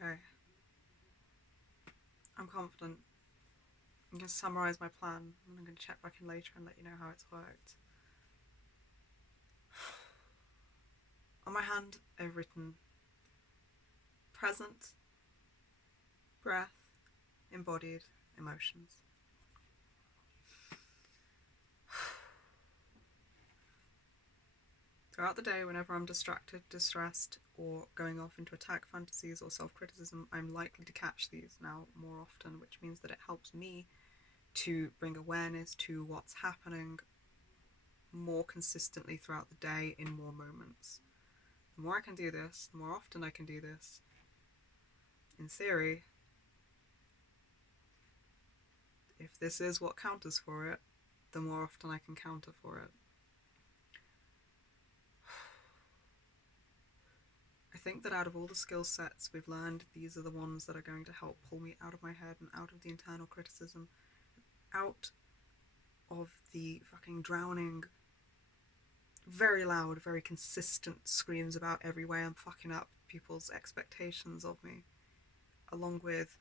Okay. I'm confident. I'm going to summarise my plan and I'm going to check back in later and let you know how it's worked. On my hand, I've written present, breath, embodied, emotions. Throughout the day, whenever I'm distracted, distressed, or going off into attack fantasies or self-criticism, I'm likely to catch these now more often, which means that it helps me to bring awareness to what's happening more consistently throughout the day in more moments. The more I can do this, the more often I can do this, in theory, if this is what counters for it, the more often I can counter for it. I think that out of all the skill sets we've learned, these are the ones that are going to help pull me out of my head and out of the internal criticism, out of the fucking drowning, very loud, very consistent screams about every way I'm fucking up people's expectations of me, along with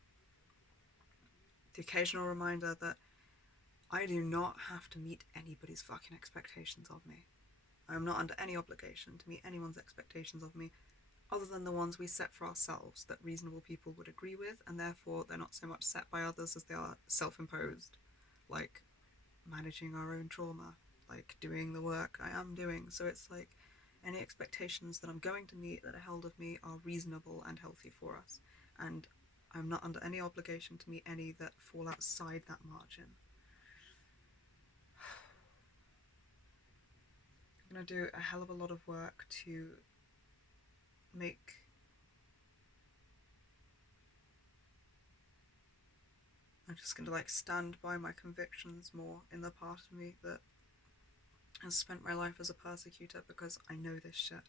the occasional reminder that I do not have to meet anybody's fucking expectations of me. I am not under any obligation to meet anyone's expectations of me other than the ones we set for ourselves that reasonable people would agree with, and therefore they're not so much set by others as they are self-imposed, like managing our own trauma, like doing the work I am doing. So it's like any expectations that I'm going to meet that are held of me are reasonable and healthy for us, and I'm not under any obligation to meet any that fall outside that margin. I'm going to do a hell of a lot of work to make I'm just going to like stand by my convictions more in the part of me that has spent my life as a persecutor, because I know this shit.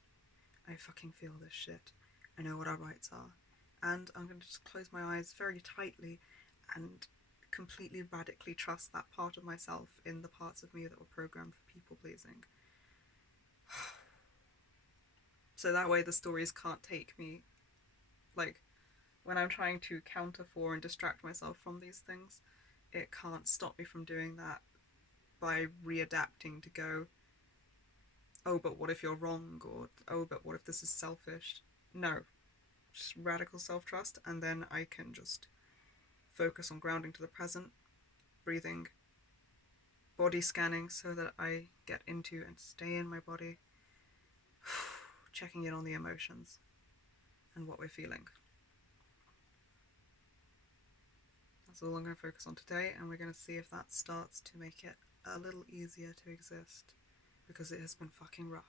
I fucking feel this shit. I know what our rights are. And I'm going to just close my eyes very tightly and completely radically trust that part of myself in the parts of me that were programmed for people pleasing. So that way the stories can't take me. Like, when I'm trying to counter for and distract myself from these things, it can't stop me from doing that by readapting to go, oh, but what if you're wrong? Or, oh, but what if this is selfish? No. Just radical self-trust, and then I can just focus on grounding to the present, breathing, body scanning so that I get into and stay in my body, checking in on the emotions and what we're feeling. That's all I'm going to focus on today, and we're going to see if that starts to make it a little easier to exist, because it has been fucking rough.